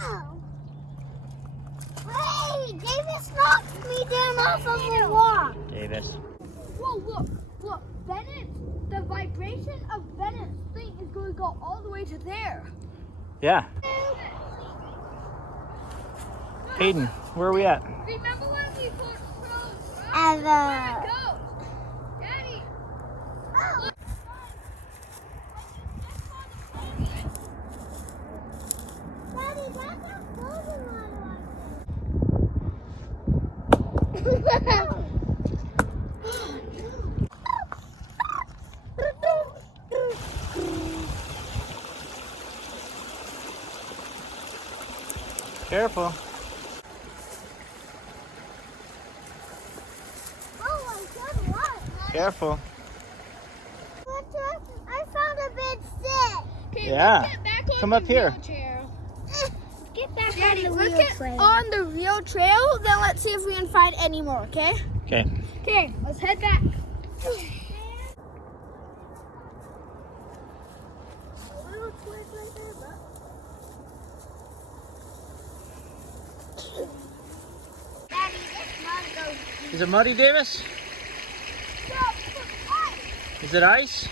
Oh. Hey, Davis knocked me down off of the wall. Davis. Whoa, look, Venice. The vibration of Venice thing is going to go all the way to there. Yeah. Hayden, where are we at? Remember when we put froze? As Where it goes? Daddy. Oh. Daddy, that's a frozen one. Careful. Oh, I said what? Careful. I found a big stick. Okay, Yeah. let's get back on Come the up here. wheelchair. Get back Daddy, on the let's wheel get trail. on the real trail, then let's see if we can find any more, okay? Okay. Okay, let's head back. Daddy, this mud goes Is it muddy, Davis? deep. Is it ice?